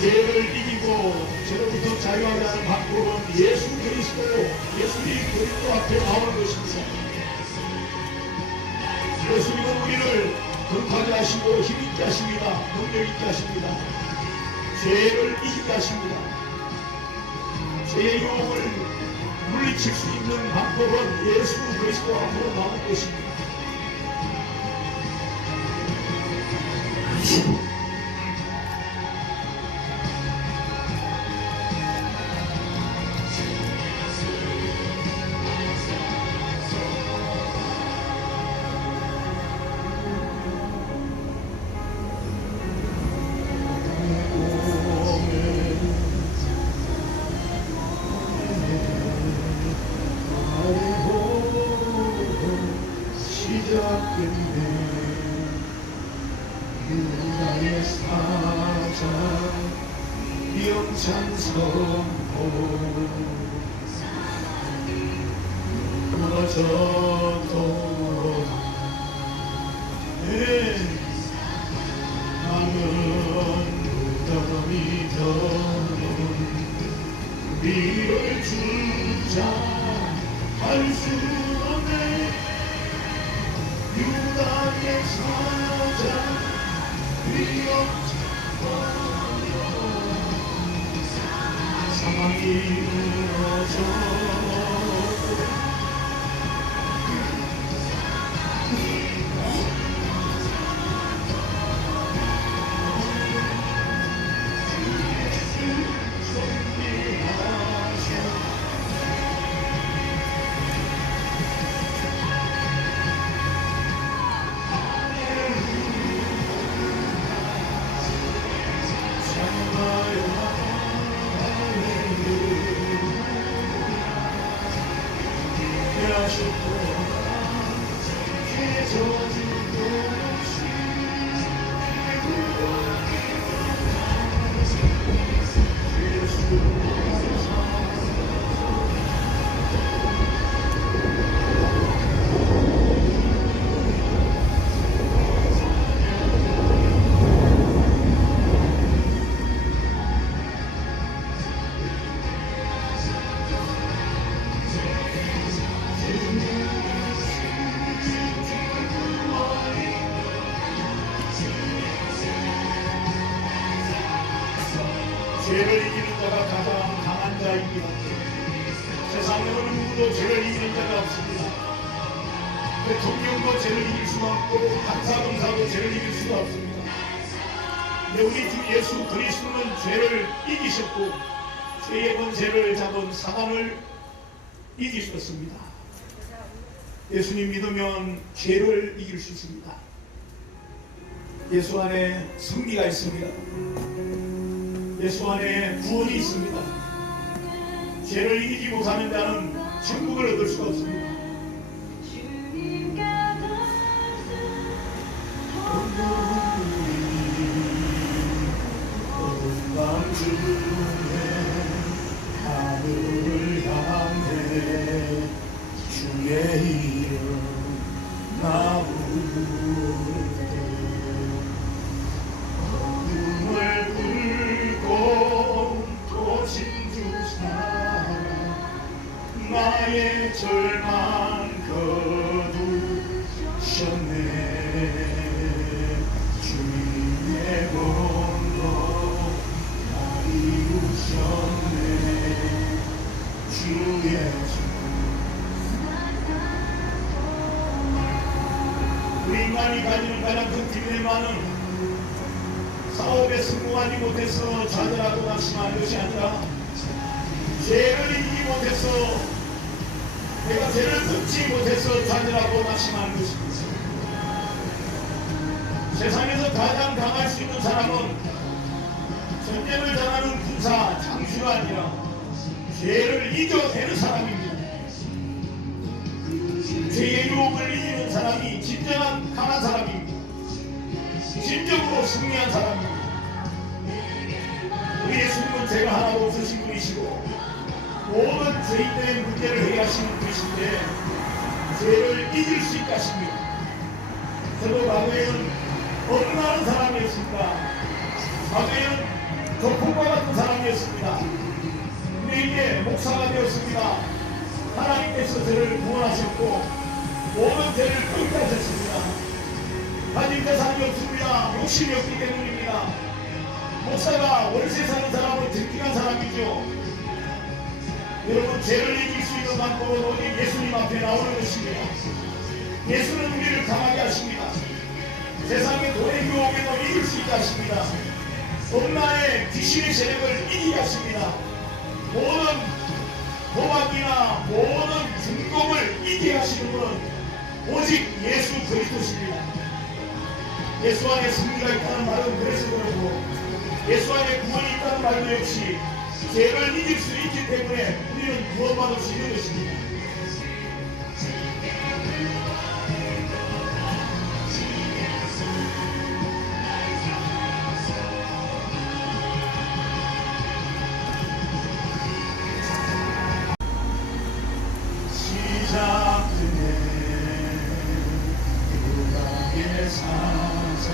죄를 이기고 죄로부터 자유하게 하는 방법은 예수 그리스도, 예수님 그리스도 앞에 나오는 것입니다. 예수님은 우리를 건강하게 하시고 힘있게 하십니다. 능력있게 하십니다. 죄를 이기게 하십니다. 죄의 유혹을 물리칠 수 있는 방법은 예수 그리스도 앞으로 나오는 것입니다. 유다의 사자 영찬 선포 무너져도 나는 무덤이 더는 우리를 주자 할 수 없네. 유다의 사자 상황이 무너져 죄를 이기는 자가 가장 강한 자입니다. 세상에 어느 누구도 죄를 이기는 자가 없습니다. 대통령도 죄를 이길 수가 없고 판사검사도 죄를 이길 수가 없습니다. 근데 우리 주 예수 그리스도는 죄를 이기셨고 죄의 권세를 잡은 사단을 이기셨습니다. 예수님 믿으면 죄를 이길 수 있습니다. 예수 안에 승리가 있습니다. 예수 안에 구원이 있습니다. 죄를 이기지 못하는 자는 천국을 얻을 수가 없습니다. 하늘을 향해 주의 이름 나 부르되 어둠을 불고 또 진주사 나의 절망 거두셨네. 주님의 공로 나 이루셨네. 주의 우리 인간이 가지는 가장 큰 디레마는 사업에 성공하지 못해서 좌절하고 낙심하는 것이 아니라 죄를 이기지 못해서 내가 죄를 끊지 못해서 좌절하고 낙심하는 것입니다. 세상에서 가장 강할 수 있는 사람은 전쟁을 잘하는 군사, 장수가 아니라 죄를 이겨내는 사람입니다. 죄의 유혹을 이기는 사람이 진정한 강한 사람입니다. 진정으로 승리한 사람입니다. 우리 예수님은 죄가 하나도 없으신 분이시고 모든 죄인들의 문제를 해결하시는 분이신데 죄를 이길 수 있게 하십니다. 저도 과거에는 어느 나라는 사람이었습니까? 과거에는 조폭과 같은 사람이었습니다. 근데 이제 목사가 되었습니다. 하나님께서 저를 구원하셨고 모든 죄를 끌어가셨습니다. 가진 재산이 없습니다. 욕심이 없기 때문입니다. 목사가 월세 사는 사람은 득득한 사람이죠. 여러분, 죄를 이길 수 있는 방법은 오직 예수님 앞에 나오는 것입니다. 예수는 우리를 강하게 하십니다. 세상의 돈의 유혹에도 이길 수 있게 하십니다. 엄마의 귀신의 세력을 이기게 하십니다. 모든 도박이나 모든 중독을 이기게 하시는 분은 오직 예수 그리스도십니다. 예수 안에 승리가 있다는 말은 그래서 그렇고 예수 안에 구원이 있다는 말도 역시 죄를 이길 수 있기 때문에 우리는 구원받을 수 있는 것입니다. 시작되네 누가의 사자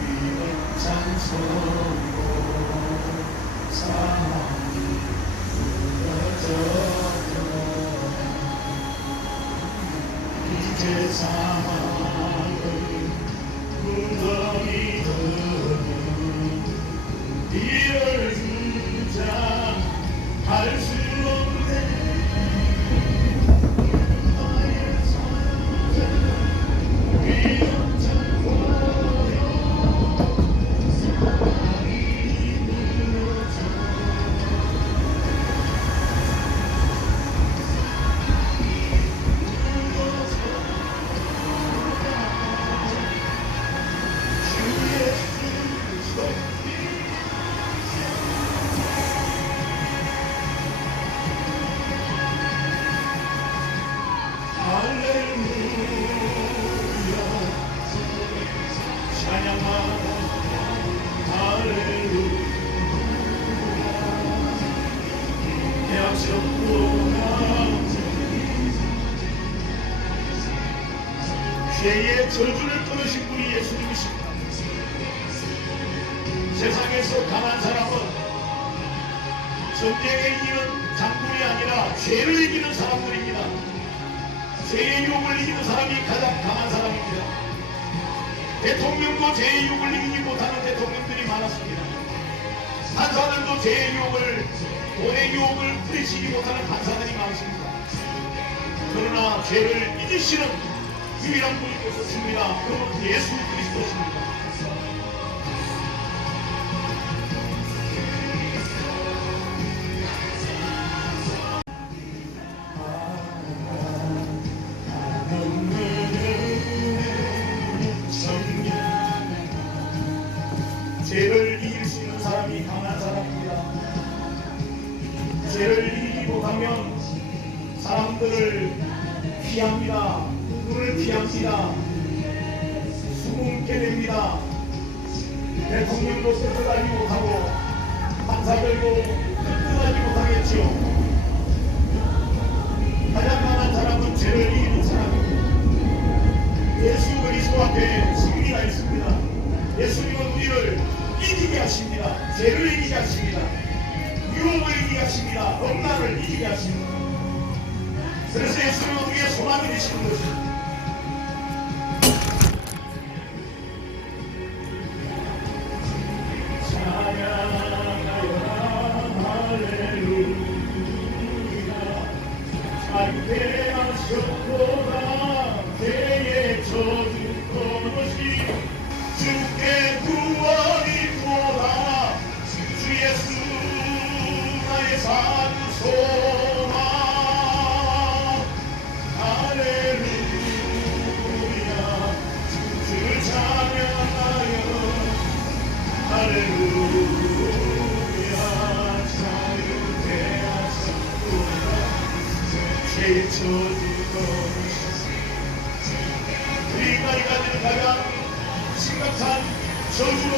위엄 찬송으로 사망이 무너졌구나 이제 사망은 무덤이 되는 이를 주장할 수 없네 죄의 저주를 끊으신 분이 예수님이십니다. 세상에서 강한 사람은 전쟁에 이기는 장군이 아니라 죄를 이기는 사람들입니다. 죄의 유혹을 이기는 사람이 가장 강한 사람입니다. 대통령도 죄의 유혹을 이기지 못하는 대통령들이 많았습니다. 판사들도 죄의 유혹을, 돈의 유혹을 부리치지 못하는 판사들이 많습니다. 그러나 죄를 이기시는 유일한 분이 계셨습니다. 그분은 예수 그리스도십니다. 죄를 이길 수 있는 사람이 강한 사람입니다. 죄를 이기지 못하면 사람들을 피합니다. 눈을 피합니다. 숨게 됩니다. 대통령도 끄떡하지 못하고 판사들도 끄떡하지 못하겠지요. 가장 강한 사람은 죄를 이기는 사람입니다. 예수 그리스도 앞에 승리가 있습니다. 예수님은 우리를 이기게 하십니다. 죄를 이기게 하십니다. 유혹을 이기게 하십니다. 엄란을 이기게 하십니다. 그래서 예수님은 우리의 소망이 되시는 것입니다. 상대하셨도다 죄의 저주 끊으시 주께 구원이 도다 주 예수 나의 산 소망 할렐루야 주를 찬양하여 할렐루야 죄의 저주 우리가 가지는 가장 심각한 저주는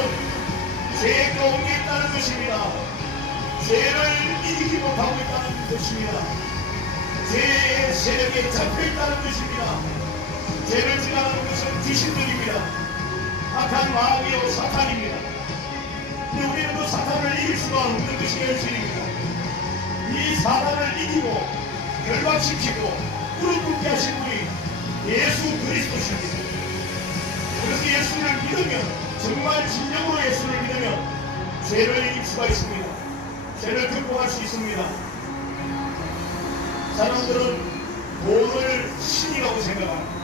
죄 가운데 있다는 것입니다. 죄를 이기지 못하고 있다는 것입니다. 죄의 세력에 잡혀 있다는 것입니다. 죄를 지나가는 것은 귀신들입니다. 악한 마귀요 사탄입니다. 근데 우리는 그 사탄을 이길 수가 없는 것이 현실입니다. 이 사단을 이기고 결박시키고 무릎 꿇게 하신 분이 예수 그리스도십니다. 그래서 예수를 믿으면, 정말 진정으로 예수를 믿으면 죄를 이길 수가 있습니다. 죄를 극복할 수 있습니다. 사람들은 돈을 신이라고 생각합니다.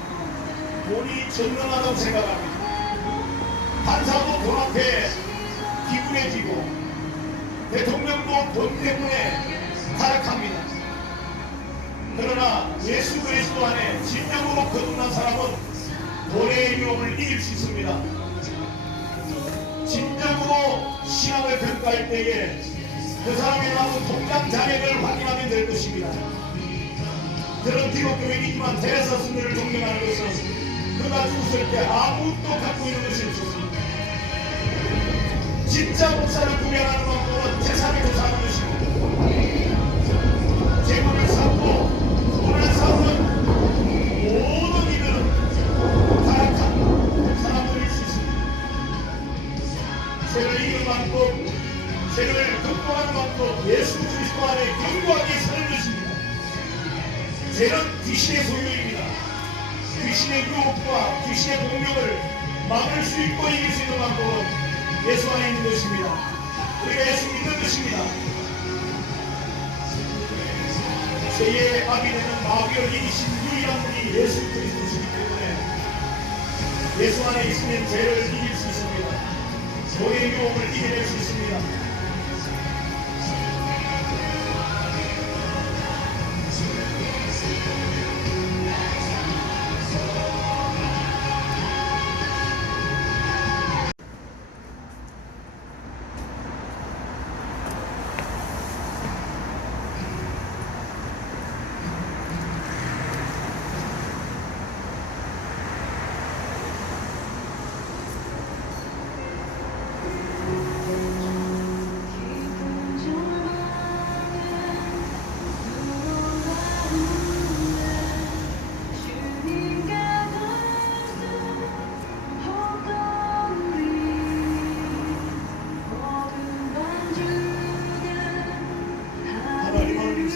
돈이 전능하다고 생각합니다. 판사도 돈 앞에 기분해지고 대통령도 돈 때문에 타락합니다. 그러나 예수 그리스도 안에 진정으로 거듭난 사람은 돈의 유혹을 이길 수 있습니다. 진정으로 신앙을 평가할 때에 그 사람이 나온 통장 잔액을 확인하게 될 것입니다. 저는 기독교인이지만 대사 순례를 존경하는 것은 그가 죽었을 때 아무것도 갖고 있는 것이 없었습니다. 진짜 목사를 구별하는 방법은 재산을 조사하는 것이고, 재물을 쌓고 돈을 쌓는 모든 이들은 타락한 사람들일 수 있습니다. 죄를 이기는 방법, 죄를 극복하는 방법, 예수 그리스도 안에 견고하게 사는 것입니다. 죄는 귀신의 소유입니다. 귀신의 유혹과 귀신의 공격을 막을 수 있고 이길 수 있는 방법은 예수 안에 있는 것입니다. 우리가 예수 믿는 것입니다. 죄의 압이 되는 마귀를 이기신 유일한 분이 예수 그리스도시기 때문에 예수 안에 있으면 죄를 이길 수 있습니다. 죄의 유혹을 이겨낼 수 있습니다.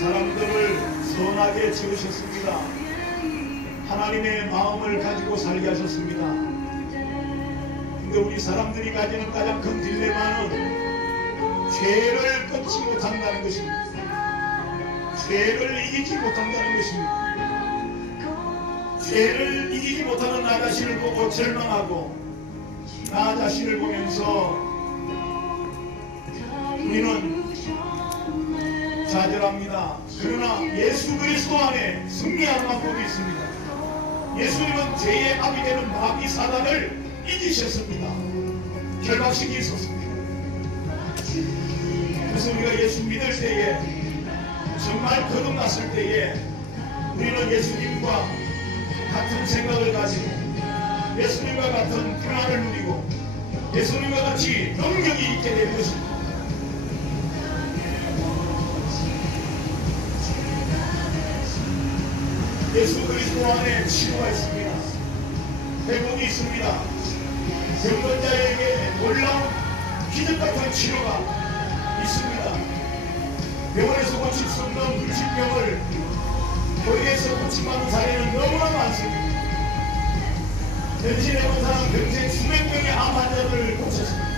사람들을 선하게 지으셨습니다. 하나님의 마음을 가지고 살게 하셨습니다. 근데 우리 사람들이 가지는 가장 큰 딜레마는 죄를 끊지 못한다는 것입니다. 죄를 이기지 못한다는 것입니다. 죄를 이기지 못하는 나 자신을 보고 절망하고 나 자신을 보면서 우리는 좌절합니다. 그러나 예수 그리스도 안에 승리하는 방법이 있습니다. 예수님은 죄의 압이 되는 마귀 사단을 이기셨습니다. 결박시키셨습니다. 그래서 우리가 예수 믿을 때에, 정말 거듭났을 때에 우리는 예수님과 같은 생각을 가지고 예수님과 같은 평안을 누리고 예수님과 같이 능력이 있게 되는 것입니다. 예수 그리스도 안에 치유가 있습니다. 회복이 있습니다. 병든 자에게 놀라운 기적 같은 치료가 있습니다. 병원에서 고칠 수 없는 물질병을 교회에서 고침받는 사례는 너무나 많습니다. 변신해 본 사람 평생 수백 명의 암 환자를 고쳤습니다.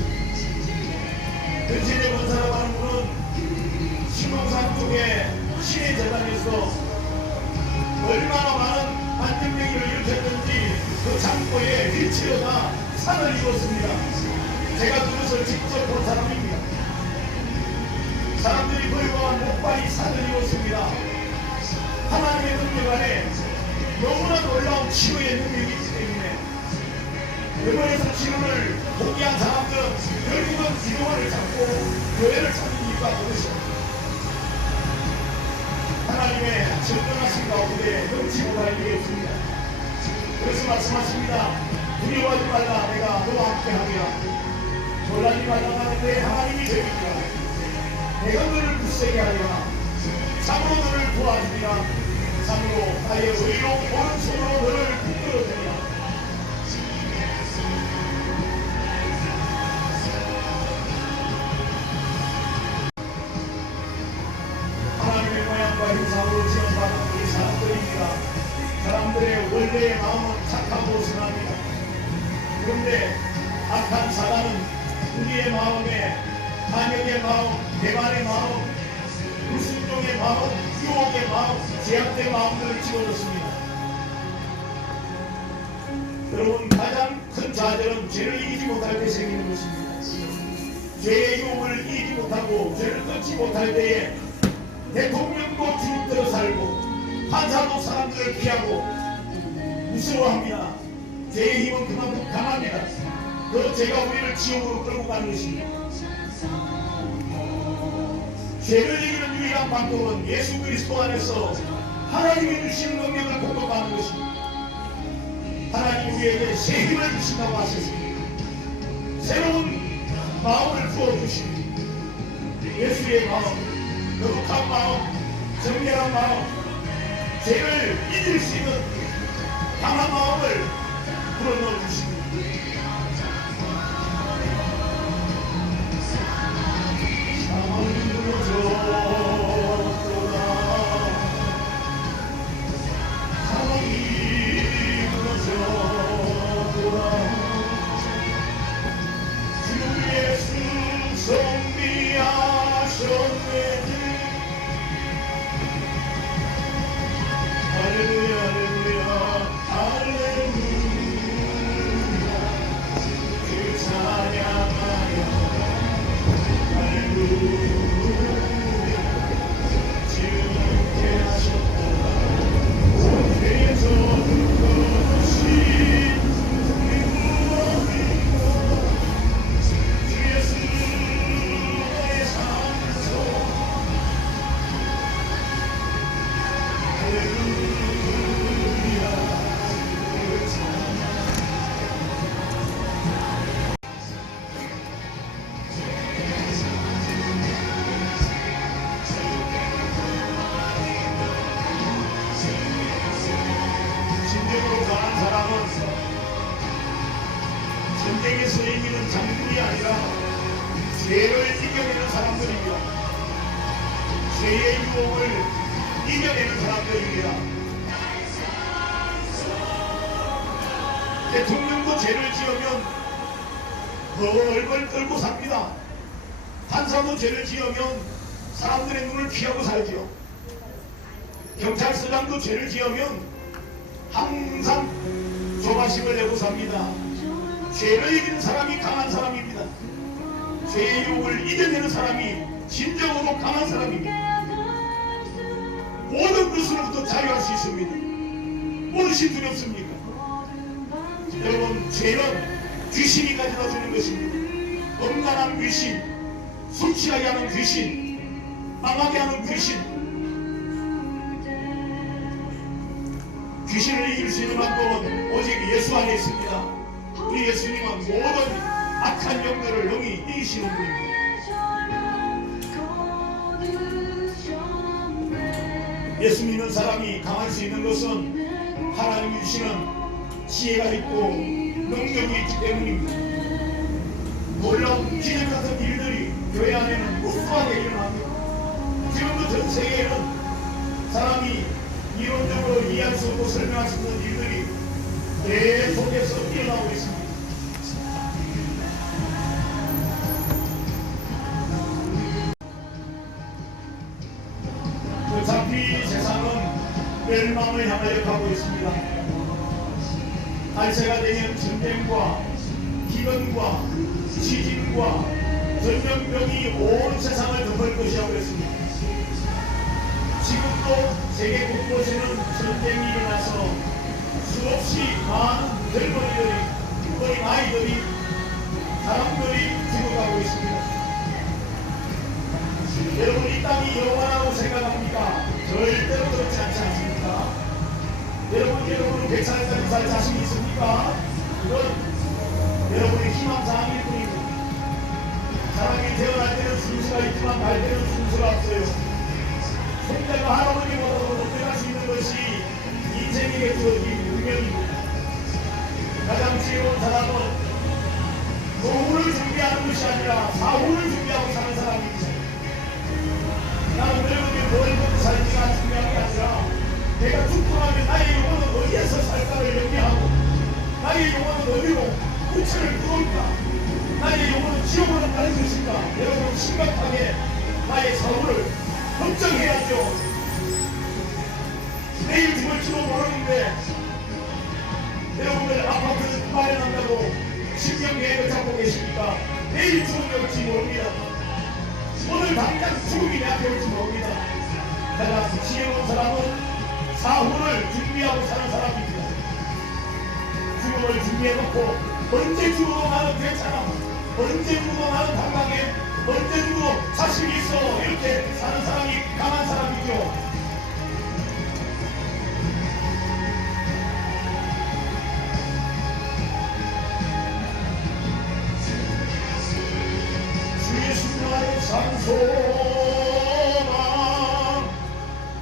변신해 본 사람 하는 분은 신봉산 쪽에 신의 재단에서 얼마나 많은 안정병기를 일으켰는지 그 창고에 휠체어가 산을 이뤘습니다. 제가 그것을 직접 본 사람입니다. 사람들이 벌거한 목발이 산을 이뤘습니다. 하나님의 능력 안에 너무나 놀라운 치유의 능력이 있기 때문에 병원에서 치료를 포기한 사람들은 결국은 기도원을 찾고 교회를 찾는 이유가 그것입니다. 하나님의 전능하신 가운데 넘치고 갈 일이 없습니다. 그래서 말씀하십니다. 두려워하지 말라. 내가 너와 함께하리라. 놀라지 말라. 나는 내 하나님이 되리라. 내가 너를 굳세게 하리라. 참으로 너를 도와주리라. 참으로 나의 의로운 오른손으로 너를 붙들어주리라. 그런데 악한 사단은 우리의 마음에 반역의 마음, 대만의 마음, 불순종의 마음, 유혹의 마음, 제약된 마음들을 집어넣습니다. 여러분, 가장 큰 좌절은 죄를 이기지 못할 때 생기는 것입니다. 죄의 유혹을 이기지 못하고 죄를 끊지 못할 때에 대통령도 주눅들어 살고 판사도 사람들을 피하고 무서워합니다. 죄의 힘은 그만큼 강합니다. 그 죄가 우리를 지옥으로 끌고 가는 것입니다. 죄를 이기는 유일한 방법은 예수 그리스도 안에서 하나님이 주시는 능력을 공격하는 것입니다. 하나님 우리에게 새 힘을 주신다고 하셨습니다. 새로운 마음을 부어주십니다. 예수의 마음, 거룩한 마음, 정결한 마음, 죄를 이길 수 있는 강한 마음을 불어넣어 주십니다. 전쟁에서 이기는 장군이 아니라 죄를 이겨내는 사람들입니다. 죄의 유혹을 이겨내는 사람들입니다. 대통령도 죄를 지으면 벌벌 떨고 삽니다. 판사도 죄를 지으면 사람들의 눈을 피하고 살지요. 경찰서장도 죄를 지으면 항상 조바심을 내고 삽니다. 죄를 이기는 사람이 강한 사람입니다. 죄의 유혹을 이겨내는 사람이 진정으로 강한 사람입니다. 모든 것으로부터 자유할 수 있습니다. 무엇이 두렵습니까? 여러분, 죄는 귀신이 가져다 주는 것입니다. 음란한 귀신, 술 취하게 하는 귀신, 망하게 하는 귀신. 귀신을 이길 수 있는 방법은 오직 예수 안에 있습니다. 우리 예수님은 모든 악한 영들을 능히 이기시는 분입니다. 예수 믿는 사람이 강할 수 있는 것은 하나님이 주시는 지혜가 있고 능력이 있기 때문입니다. 놀라운 기적 같은 일들이 교회 안에는 무수하게 일어납니다. 지금도 전 세계에는 사람이 이론적으로 이해할 수 없고 설명할 수 없는 일들이 계속해서 일어나고 있습니다. 어차피 세상은 멸망을 향하여 가고 있습니다. 달세가 되면 전쟁과 기근과 지진과 전염병이 온 세상을 덮을 것이라고 했습니다. 지금도 세계 곳곳에는 전쟁이 일어나서 수없이 많은 젊은이들이, 어린 아이들이, 사람들이 죽어가고 있습니다. 여러분, 이 땅이 영원하다고 생각합니까? 절대로 그렇지 않지 않습니까? 여러분은 100살까지 살 자신 있습니까? 그건 여러분의 희망사항일 뿐입니다. 사람이 태어날 때는 순수가 있지만 갈 때는 순수가 없어요. 손자가 할아버지보다도 높여갈 수 있는 것이 인생에게 주어진 운명입니다. 가장 지혜로운 사람은 노후를 준비하는 것이 아니라 사후를 준비하고 사는 사람입니다. 나는 여러분이 뭘 먹고 살지가 중요한 게 아니라 내가 죽고 나면 나의 영혼은 어디에서 살까를 영위하고 나의 영혼은 어디로 부처를 끊을까? 나의 영혼은 지옥으로 가는 것인가? 여러분 심각하게 나의 사고를 걱정해야죠. 내일 죽을지도 모르는데 여러분들 아파트 마련한다고 신경계획을 잡고 계십니까? 내일 죽음이 올지 모릅니다. 오늘 당장 죽음이 내 앞에 올지 모릅니다. 가장 지혜로운 사람은 사후를 준비하고 사는 사람입니다. 죽음을 준비해놓고 언제 죽어도 나는 괜찮아, 언제 죽어도 나는 당당해, 언제 죽어도 자신이 있어, 이렇게 사는 사람이 강한 사람이죠. 소망.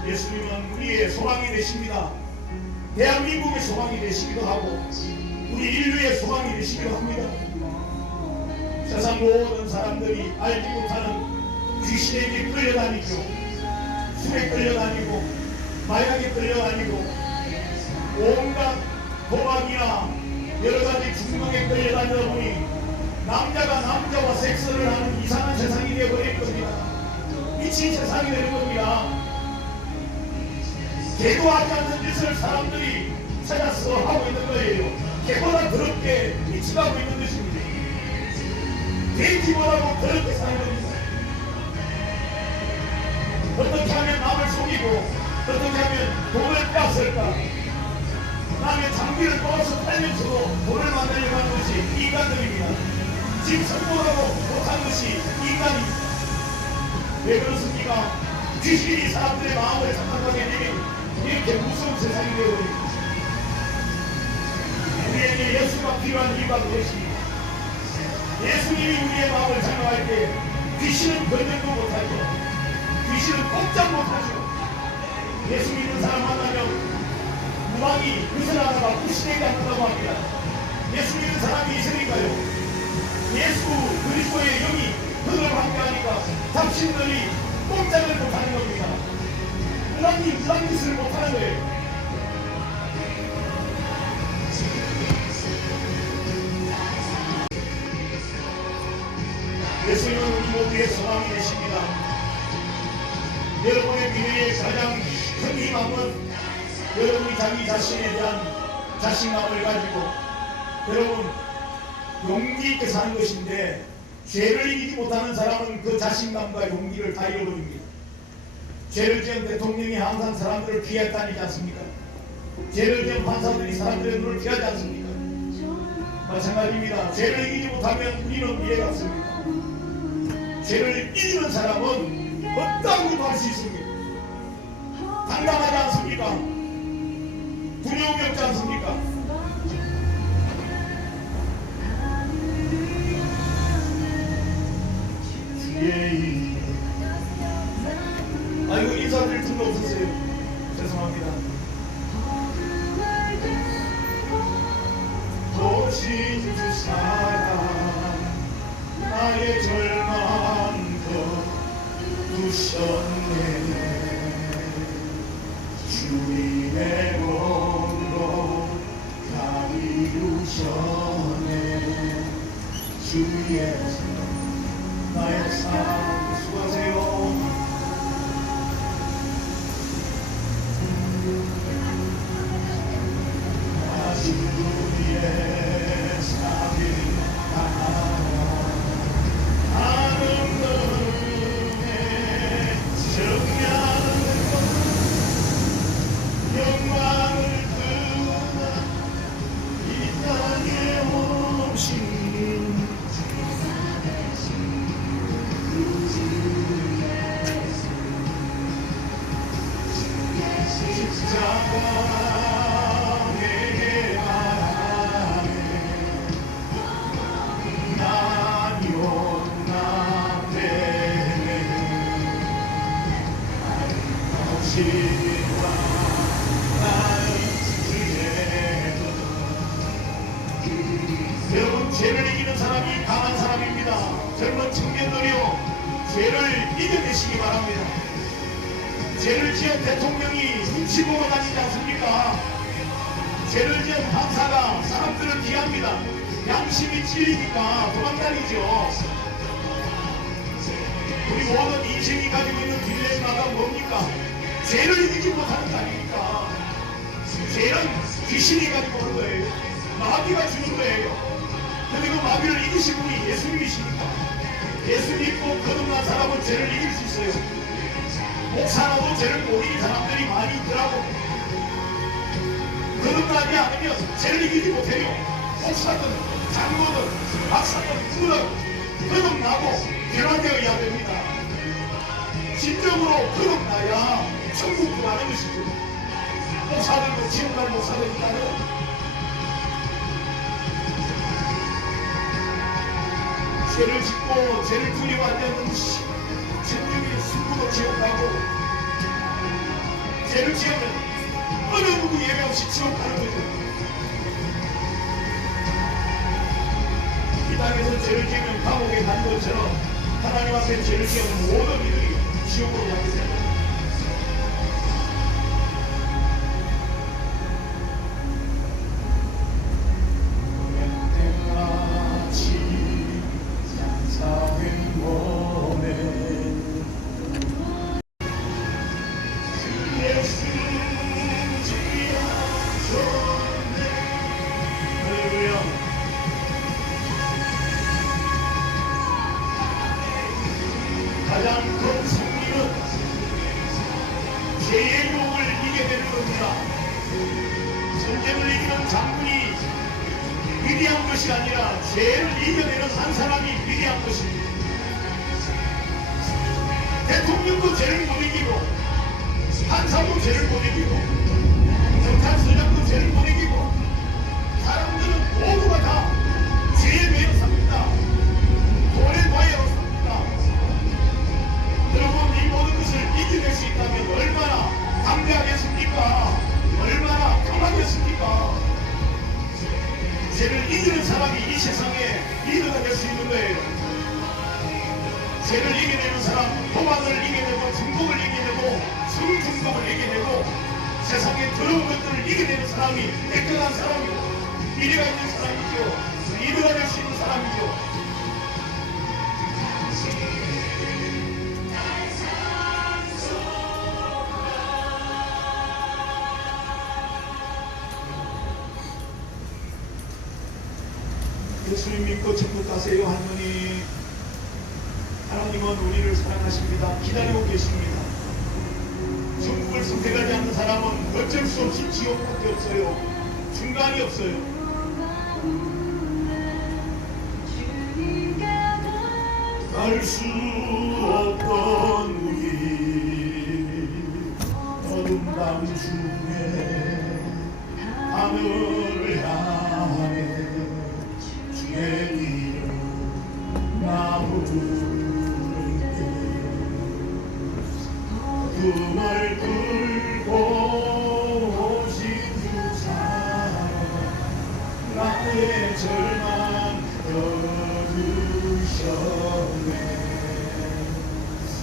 예수님은 우리의 소망이 되십니다. 대한민국의 소망이 되시기도 하고 우리 인류의 소망이 되시기도 합니다. 세상 모든 사람들이 알지 못하는 귀신에게 끌려다니죠. 술에 끌려다니고 마약에 끌려다니고 온갖 도박이나 여러가지 중독에 끌려다니다 보니 남자가 남자와 섹스를 하는 이상한 세상이 되어버릴 겁니다. 미친 세상이 되는 겁니다. 개도하지 않는 짓을 사람들이 찾아서 하고 있는 거예요. 개보다 더럽게 미치가고 있는 것입니다. 돼지보다도 더럽게 사는 겁니다. 어떻게 하면 남을 속이고 어떻게 하면 돈을 뺏을까? 남의 장비를 뽑아서 팔면서도 돈을 만들려고 하는 것이 인간들입니다. 지금 성공하고 못한 것이 인간입니다. 왜 그렇습니까? 귀신이 사람들의 마음을 장악하게 되면 이렇게 무서운 세상이 되어버립니다. 우리에게 예수가 필요한 이유가 그것입니다. 예수님이 우리의 마음을 장악할 때 귀신은 건들도 못하죠. 귀신은 꼼짝 못하죠. 예수 믿는 사람 만나면 무당이 그것을 하다가 부시대게 한다고 합니다. 예수 믿는 사람이 있으니까요. 예수 그리스도의 영이 그들과 함께하니까 잡신들이 꼼짝을 못하는 겁니다. 무당이 무당 짓을 못하는 거예요. 예수님은 우리 모두의 소망이 되십니다. 여러분의 미래의 가장 큰 희망은 여러분이 자기 자신에 대한 자신감을 가지고 여러분 용기 있게 사는 것인데 죄를 이기지 못하는 사람은 그 자신감과 용기를 다 잃어버립니다. 죄를 지은 대통령이 항상 사람들을 피해 다니지 않습니까? 죄를 지은 판사들이 사람들의 눈을 피하지 않습니까? 마찬가지입니다. 죄를 이기지 못하면 우리는 미래가 없습니다. 죄를 이기는 사람은 어떤 것도 할 수 있습니다. 당당하지 않습니까? 두려움이 없지 않습니까? 아이고 인사드릴 틈도 없었어요. 죄송합니다. 오신 주 사랑 나의 절망도 두셨네. 주님의 몸으로 다 이루셨네. 주의 나의 삶 수고하세요. 주의 삶이 아름다움에 정량을 영광을 드나 이 땅에 오신 여러분 죄를 이기는 사람이 강한 사람입니다. 젊은 청년들이요 죄를 이겨내시기 바랍니다. 죄를 지은 대통령이 눈치 보고 다니지 않습니까? 죄를 지은 판사가 사람들을 피합니다. 양심이 찔리니까 도망다니죠. 우리 모든 인생이 가지고 있는 딜레마가 뭡니까? 죄를 이기지 못하는 거 아닙니까? 죄는 귀신이 가지고 오는 거예요. 마귀가 주는 거예요. 근데 그 마귀를 이기신 분이 예수님이십니까? 예수 믿고 거듭난 사람은 죄를 이길 수 있어요. 목사라도 죄를 못 이긴 사람들이 많이 있더라고. 거듭나지 않으면 죄를 이기지 못해요. 목사든 장로든 박사든 누구든 거듭나고 변화되어야 됩니다. 진정으로 거듭나야 천국 들어가는 것이죠. 목사들도 지옥 갈 목사들이 있다면 죄를 짓고 죄를 두려워하지 않는 진정의 승부도 지옥 가고, 죄를 지으면 어느 누구 예외 없이 지옥 가는 거죠. 이 땅에서 죄를 지으면 감옥에 가는 것처럼 하나님 앞에 죄를 지으면 모든 이들이 지옥으로 가게 됩니다. 가장 큰 승리는 죄의 유혹을 이기게 되는 겁니다. 전쟁을 이기는 장군이 위대한 것이 아니라 죄를 이겨내는 한 사람이 위대한 것입니다. 대통령도 죄를 못 이기고, 판사도 죄를 못 이기고, 경찰서장도 죄를 못 이기고, 사람들은 모두가 다 죄에 매여 삽니다. 돈에 과여로 삽니다. 여러분, 이 모든 것을 이겨낼 수 있다면 얼마나 담대하겠습니까? 얼마나 강하겠습니까? 죄를 이기는 사람이 이 세상에 리더가 될 수 있는 거예요. 죄를 이겨내는 사람, 도박을 이겨내고, 중독을 이겨내고, 술 중독을 이겨내고, 세상의 더러운 것들을 이겨내는 사람이 깨끗한 사람이고, 미래가 있는 사람이죠. 리더가 될 수 있는 사람이죠. 예수님 믿고 천국 가세요 할머니. 하나님은 우리를 사랑하십니다. 기다리고 계십니다. 천국을 선택하지 않는 사람은 어쩔 수 없이 지옥밖에 없어요. 중간이 없어요. 갈 수 없던 우리 어둠 밤 중에 하늘을 향해 주의 이름 나 부르게 어둠을 뚫고 오신 두 사람 나의 절망 덜어주셨네.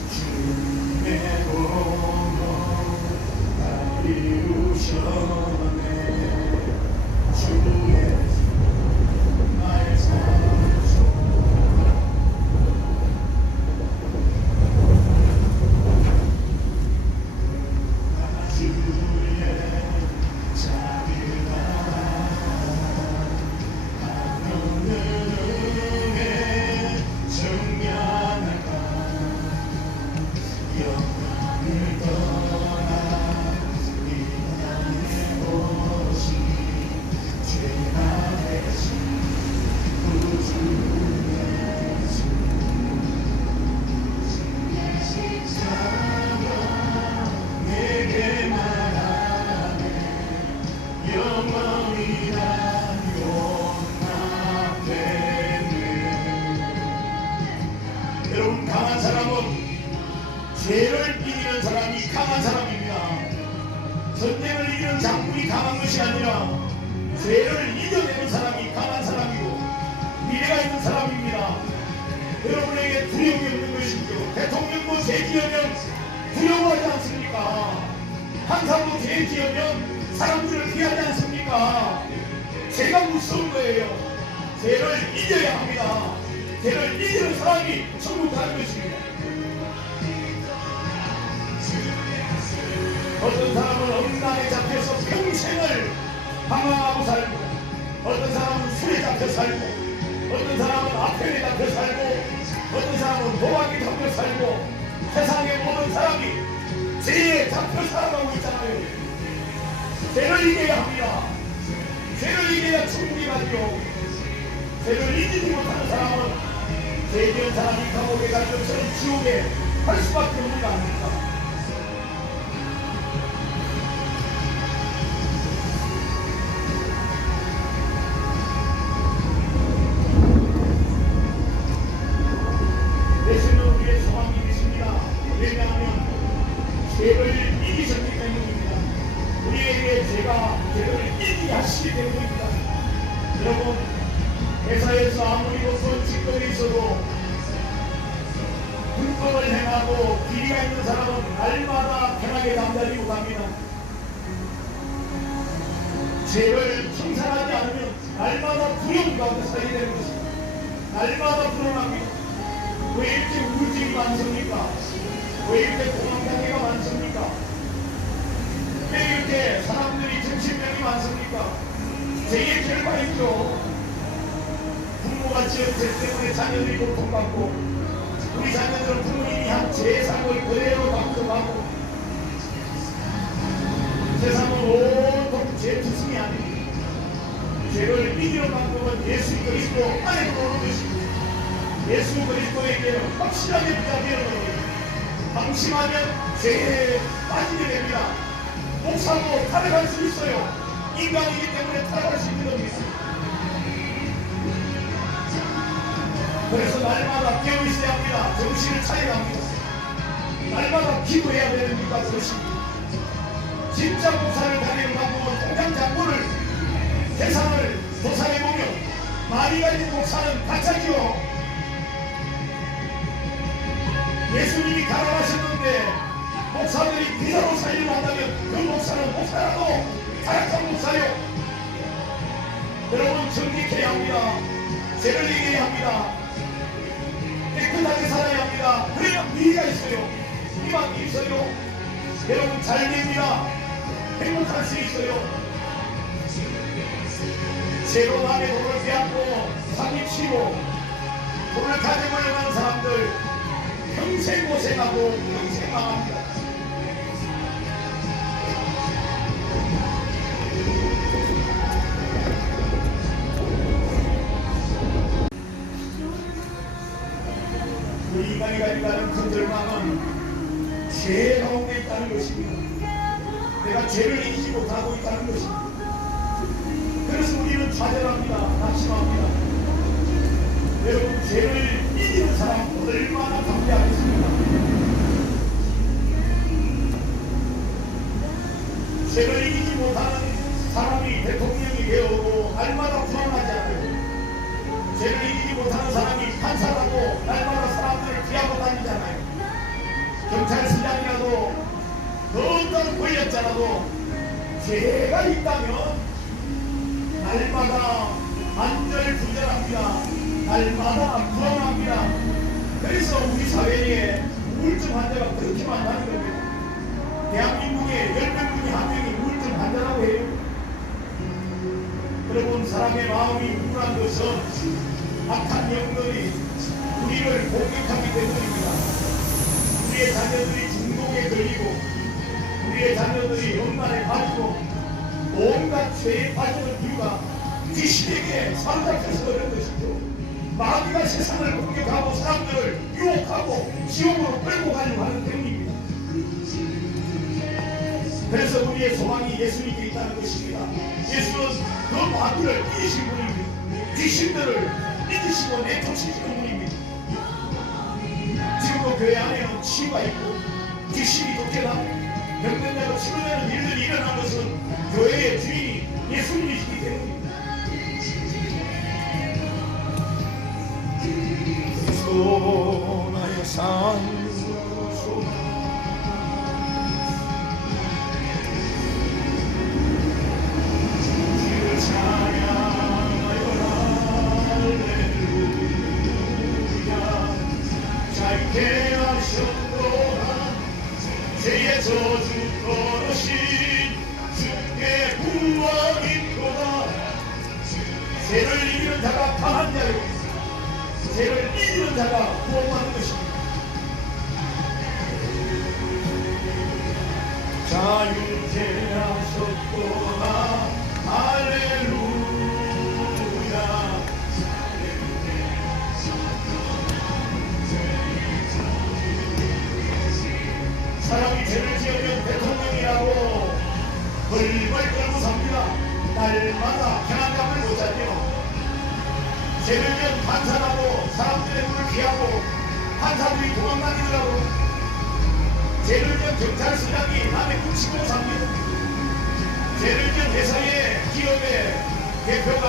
주님의 공로 날 이루셨네. 주의 나의 산소 주의 자비가 하늘에 정량할까. 영광을 떠나 이 땅에 오신 죄가 되신 구주 예수 내게 말하네. 영원히 난 용납되네. 여러분, 강한 사람은 죄를 이기는 사람이 강한 사람입니다. 전쟁을 이기는 장군이 강한 것이 아니라 죄를 이겨내는 사람이 강한 사람이고 미래가 있는 사람입니다. 여러분에게 두려움이 없는 것이죠. 대통령도 죄 지으면 두려워하지 않습니까? 판사도 죄 지으면 사람들을 피하지 않습니까? 죄가 무서운 거예요. 죄를 이겨야 합니다. 죄를 이기는 사람이 천국 가는 것입니다. 어떤 사람은 음란에 잡혀서 평생을 방황하고 살고, 어떤 사람은 술에 잡혀 살고, 어떤 사람은 아편에 잡혀 살고, 어떤 사람은 도박에 잡혀 살고, 세상의 모든 사람이 죄에 잡혀 살아가고 있잖아요. 죄를 이겨야 합니다. 죄를 이겨야 천국이 가죠. 죄를 이기지 못하는 사람은 죄 지은 사람이 감옥에 갈 것처럼 지옥에 갈 수밖에 없는 거 아닙니까? 예수는 우리의 소망이십니다. 왜냐하면 죄를 이기셨기 때문입니다. 우리에게 죄를 이기게 하시기 때문입니다. 여러분, 회사에서 아무리 높은 직급에 있어도 불법을 행하고 비리가 있는 사람은 날마다 편하게 잠자리고 갑니다. 죄를 청산하지 않으면 날마다 두려움 가운데 살게 되는 것입니다. 날마다 불안합니다. 왜 이렇게 우울증이 많습니까? 왜 이렇게 공황장애가 많습니까? 왜 이렇게 사람들이 정신병이 많습니까? 죄의 결과이죠. 부모가 지은 죄 때문에 자녀들이 고통받고, 우리 자녀들은 부모님이 한 죄상을 그대로 감수하고, 세상은 온통 죄투성이 아닙니다. 죄를 이기는 방법은 예수 그리스도 안에 들어오는 것입니다. 예수 그리스도에게는 확실하게 붙잡히는 겁니다. 방심하면 죄에 빠지게 됩니다. 목사도 타락할 수 있어요. 인간이기 때문에 타락할 수 있는 겁니다. 그래서 날마다 깨어있어야 합니다. 정신을 차려야 합니다. 날마다 기도해야 되는 이유가 그것입니다. 진짜 목사를 다니는 방법은 통장 잔고를 계산을 조사해보면 많이 가진 목사는 가짜지요. 예수님이 가라하셨는데 목사들이 비자로 살리려 한다면 그 목사는 목사라도 타락한 목사요. 여러분, 정직해야 합니다. 죄를 이겨야 합니다. 깨끗하게 살아야 합니다. 그래야 미래가 있어요. 희망이 있어요. 여러분, 잘 됩니다. 행복할 수 있어요. 죄로 남의 돈을 빼앗고 사기치고 돈을 가져가려고 하는 사람들 평생 고생하고 평생 망합니다. 우리 인간이 가지고 가는 큰 절망은 죄 가운데 있다는 것입니다. 내가 죄를 이기지 못하고 있다는 것입니다. 그래서 우리는 좌절합니다. 낙심합니다. 여러분, 죄를 이기는 사람 얼마나 담대하겠습니까? 죄를 이기지 못하는 사람이 대통령이 되어도 날마다 불안하지 않아요. 죄를 이기지 못하는 사람이 판사라고 날마다 사람들을 피하고 다니잖아요. 경찰서장이라도 어떤 권력자라도 죄가 있다면 날마다 안절부절합니다. 날마다 불안합니다. 그래서 우리 사회에 우울증 환자가 그렇게 많다는 겁니다. 대한민국에 10명분이 1명이 우울증 환자라고 해요. 여러분, 사람의 마음이 우울한 것은 악한 영들이 우리를 공격하기 때문입니다. 우리의 자녀들이 중독에 걸리고, 우리의 자녀들이 음란에 빠지고, 온갖 죄에 빠지는 이유가 귀신에게 사로잡혀서 그런 것이죠. 마귀가 세상을 공격하고 사람들을 유혹하고 지옥으로 끌고 가려고 하는 때문입니다. 그래서 우리의 소망이 예수님께 있다는 것입니다. 예수는 그 마귀를 이기신 분입니다. 귀신들을 이기시고 내쫓으시는 분입니다. 지금도 교회 안에는 치유가 있고 귀신이 쫓겨나고 병든대로 치료되는 일들이 일어난 것은 교회의 주인이 예수님이시기 때문입니다. 나의 삶 주를 찬양하여라. 유죄 하셨도다 죄의 저주 걸으신 주께 구원이도다 죄를 이기는 자가 강한 자요 죄를 이기는 자가 구원받는 것입니다. 자 유죄하셨도다 할렐루야 사람이 죄를 지으면 대통령이라고 벌벌 떨고 삽니다. 날마다 평안감을 못 찾며 죄를 지은 판사라고 사람들의 눈을 피하고 판사들이 도망다니더라고 죄를 지은 경찰서장이 남의 훔치고 삽니다. 죄를 지은 회사의 기업의 대표가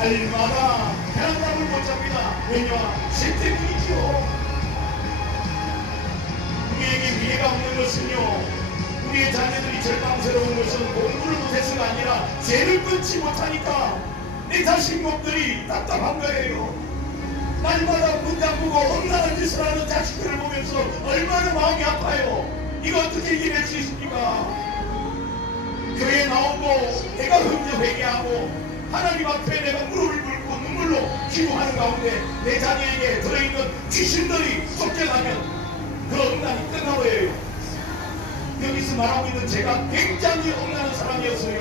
날마다 평안감을 못 잡니다. 왜냐? 실태뿐이지요. 우리에게 미래가 없는 것은요 우리의 자녀들이 절망스러운 것은 공부를 못해서가 아니라 죄를 끊지 못하니까 내 자식 놈들이 답답한 거예요. 날마다 문 잠그고 험난한 짓을 하는 자식들을 보면서 얼마나 마음이 아파요. 이거 어떻게 이겨낼 수 있습니까? 교회에 나오고 내가 흥정 회개하고 하나님 앞에 내가 무릎을 꿇고 눈물로 기도하는 가운데 내 자녀에게 들어있는 귀신들이 쫓겨나면 그 억난이 끝나버려요. 여기서 말하고 있는 제가 굉장히 억난한 사람이었어요.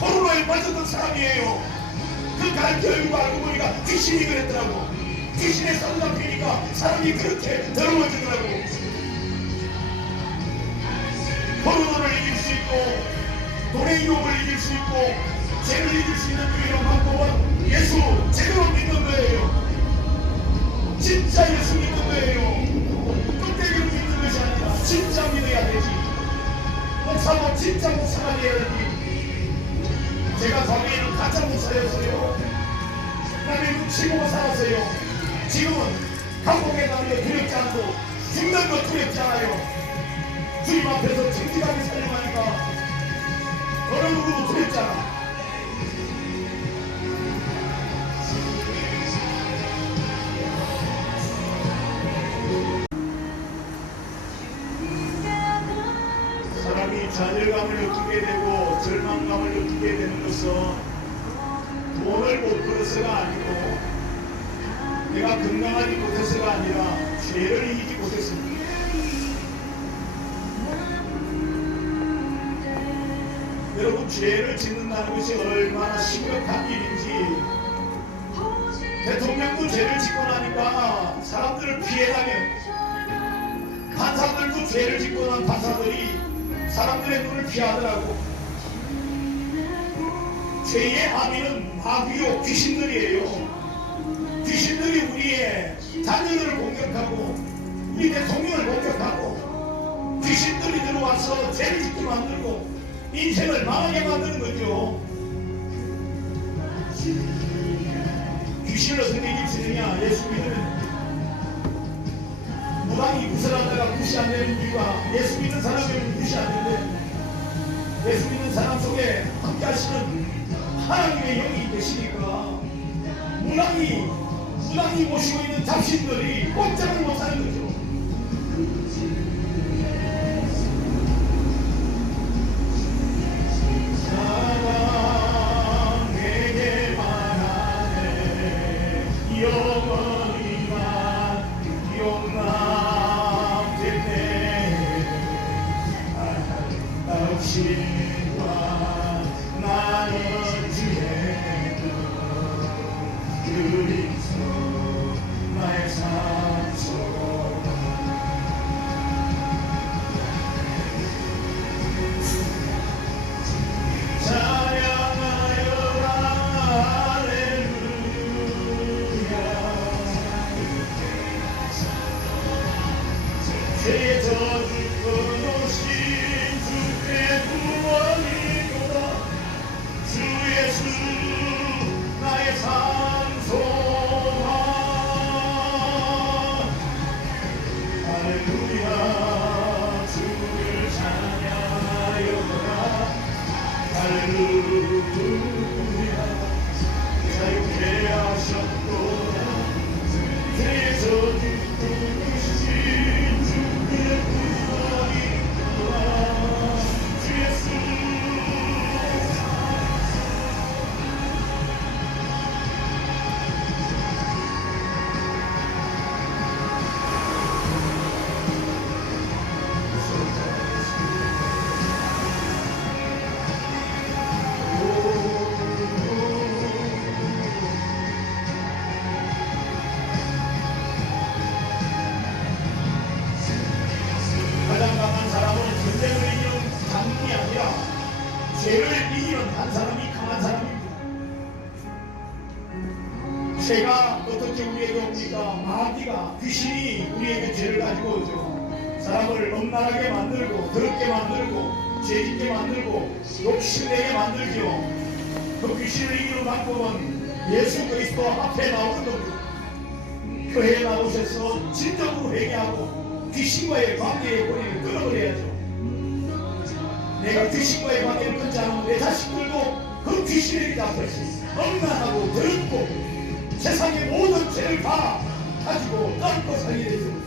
코로나에 빠졌던 사람이에요. 그 가르쳐주고 알고 보니까 귀신이 그랬더라고. 귀신에 사로잡히니까 사람이 그렇게 더러워지더라고. 코로나를 이길 수 있고 돈의 유혹을 이길 수 있고 죄를 이길 수 있는 유일한 방법은 예수 제대로 믿는 거예요. 진짜 예수 믿는 거예요. 껍데기로 믿는 것이 아니라 진짜 믿어야 되지. 목사도 진짜 목사가 돼야 되지. 제가 과거에는 가짜 목사였어요. 남의 눈치 보고 살았어요. 지금은 감옥에 가는 게 두렵지 않고 죽는 거 두렵지 않아요. 주님 앞에서 정직하게 살려가니까 어느 누구도 두렵지 않아. 사람이 좌절감을 느끼게 되고 절망감을 느끼게 되는 것은 돈을 못 벌어서가 아니고 내가 건강하지 못해서가 아니라 죄를 이기지 못했습니다. 여러분 죄를 짓는다는 것이 얼마나 심각한 일인지 대통령도 죄를 짓고 나니까 사람들을 피해가면 판사들도 죄를 짓고 난 판사들이 사람들의 눈을 피하더라고. 죄의 아미는 마귀요 귀신들이에요. 귀신들이 우리의 자녀들을 공격하고 우리 대통령을 공격하고 귀신들이 들어와서 죄를 짓게 만들고 인생을 망하게 만드는 거죠. 귀신을 어떻게 이길 수 있느냐? 예수 믿으면 무당이 구슬하다가 굿이 안 되는 이유가 예수 믿는 사람에게는 굿이 안 되는데 예수 믿는 사람 속에 함께 하시는 하나님의 영이 계시니까 무당이 모시고 있는 잡신들이 꼼짝을 못하는 거죠. 죄의 저주 끊으신 주께 구원 죄가 어떻게 우리에게 옵니까? 마귀가, 귀신이 우리에게 죄를 가지고 오죠. 사람을 음란하게 만들고, 더럽게 만들고, 죄짓게 만들고, 욕심내게 만들죠. 그 귀신을 이기는 방법은 예수 그리스도 앞에 나오는 겁니다. 교회에 나오셔서 진정으로 회개하고 귀신과의 관계의 본인을 끊어버려야죠. 내가 귀신과의 관계를 끊지 않으면 내 자식들도 그 귀신에게 잡혀서 음란하고 더럽고 세상의 모든 죄를 다 가지고 떨고 살게 되죠.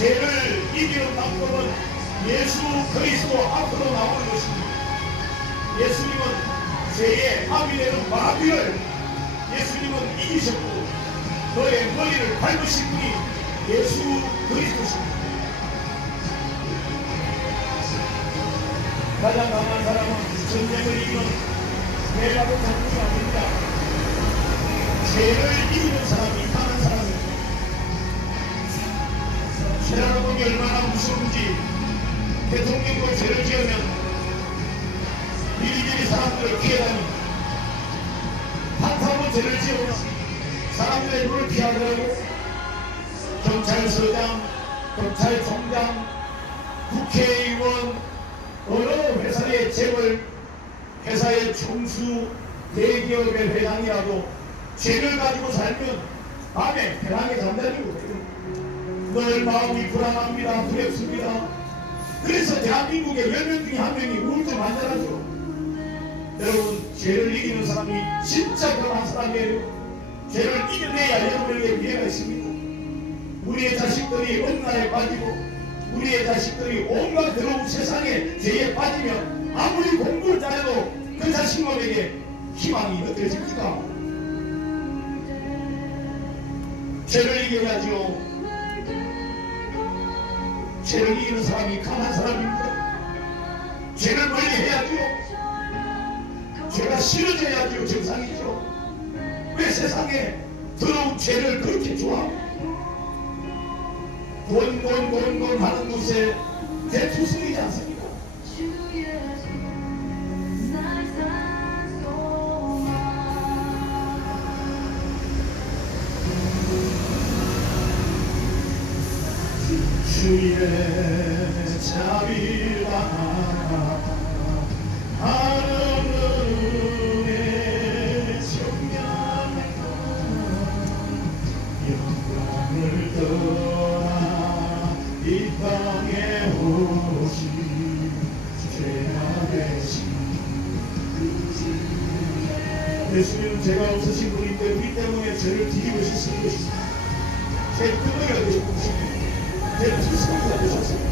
죄를 이기는 방법은 예수 그리스도 앞으로 나오는 것입니다. 예수님은 죄의 합이 되는 마귀를 예수님은 이기셨고 너의 머리를 밟으신 분이 예수 그리스도십니다. 가장 강한 사람은 전쟁을 이기는 대가도 장군이 아닙니다. 죄를 이기는 사람이 강한 사람입니다. 죄라는 것이 얼마나 무서운지 대통령과 죄를 지으면 이리저리 사람들을 피해다니 한타고 죄를 지으면 사람들의 눈을 피하더라고 경찰서장, 검찰총장, 국회의원 어느 회사의 재벌, 회사의 총수, 대기업의 회장이라도 죄를 가지고 살면 밤에 편하게 잠자리고 늘 마음이 불안합니다. 두렵습니다. 그래서 대한민국의 10명 중에 1명이 우울증 환자라죠. 여러분, 죄를 이기는 사람이 진짜 강한 사람이에요. 죄를 이겨내야 여러분에게 미래가 있습니다. 우리의 자식들이 음란에 빠지고 우리의 자식들이 온갖 더러운 세상의 죄에 빠지면 아무리 공부를 잘해도 그 자식놈에게 희망이 느껴집니까? 죄를 이겨야죠. 죄를 이기는 사람이 강한 사람입니다. 죄를 멀리 해야죠. 죄가 싫어져야죠. 정상이죠. 왜 세상에 더러운 죄를 그렇게 좋아합니까? 돈 하는 곳에 대투성이지 않습니까? 주의 자비라 하는 은혜 청량한 영광을 떠나 이 땅에 오신 죄가 되신 예수님은 죄가 없으신 분인데 우리 때문에 죄를 뒤집어 씻은 것입니다. 제 끄덕이가 되신 것입니다. 제 투성이가 되셨습니다.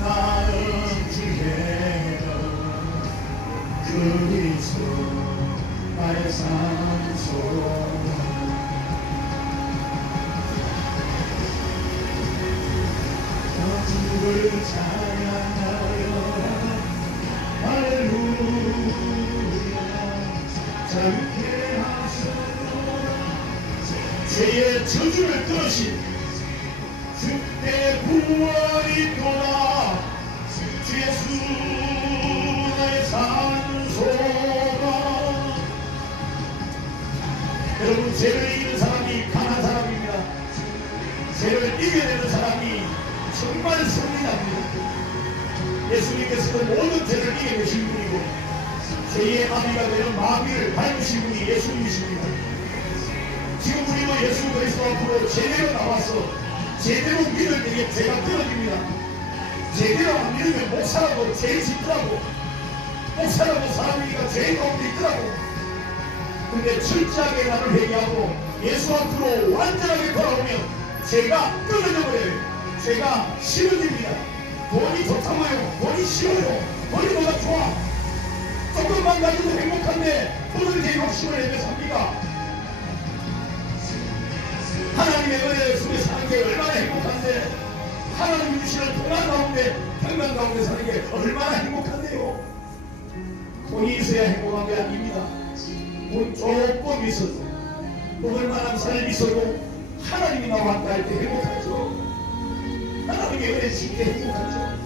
나는 주의 그리스도 나의 산소 주를 찬양하여 할렐루야 자유케 하소서 죄의 저주를 끊으신 주의 구원이 또다 주 예수 나의 산소라. 여러분, 죄를 이기는 사람이 강한 사람입니다. 죄를 이겨내는 사람이 정말 승리합니다. 예수님께서는 모든 죄를 이겨내신 분이고 죄의 아비가 되는 마귀를 밟으신 분이 예수님이십니다. 지금 우리도 예수 그리스도 앞으로 제대로 나와서 제대로 믿을 때에 죄가 끊어집니다. 제대로 안 믿으면 목사라고 죄 짓더라고. 목사라고 사람이니까 죄 가운데 있더라고. 근데 철저하게 나를 회개하고 예수 앞으로 완전하게 돌아오면 죄가 끊어져 버려요. 죄가 싫어집니다. 돈이 좋다고요. 돈이 싫어요. 돈이 뭐가 좋아. 조금만 가지고 행복한데 돈을 제 욕심을 내며 삽니다. 하나님의 은혜 속에 사는 게 얼마나 행복한데, 하나님이 주시는 평안 가운데 평강 가운데 사는 게 얼마나 행복한데요. 돈이 있어야 행복한 게 아닙니다. 돈 조금 있어도 먹을 만한 삶이 있어도 하나님이 나와 함께 할 때 행복하죠. 하나님의 은혜 주실 때 행복하죠.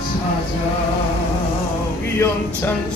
사자 위엄찬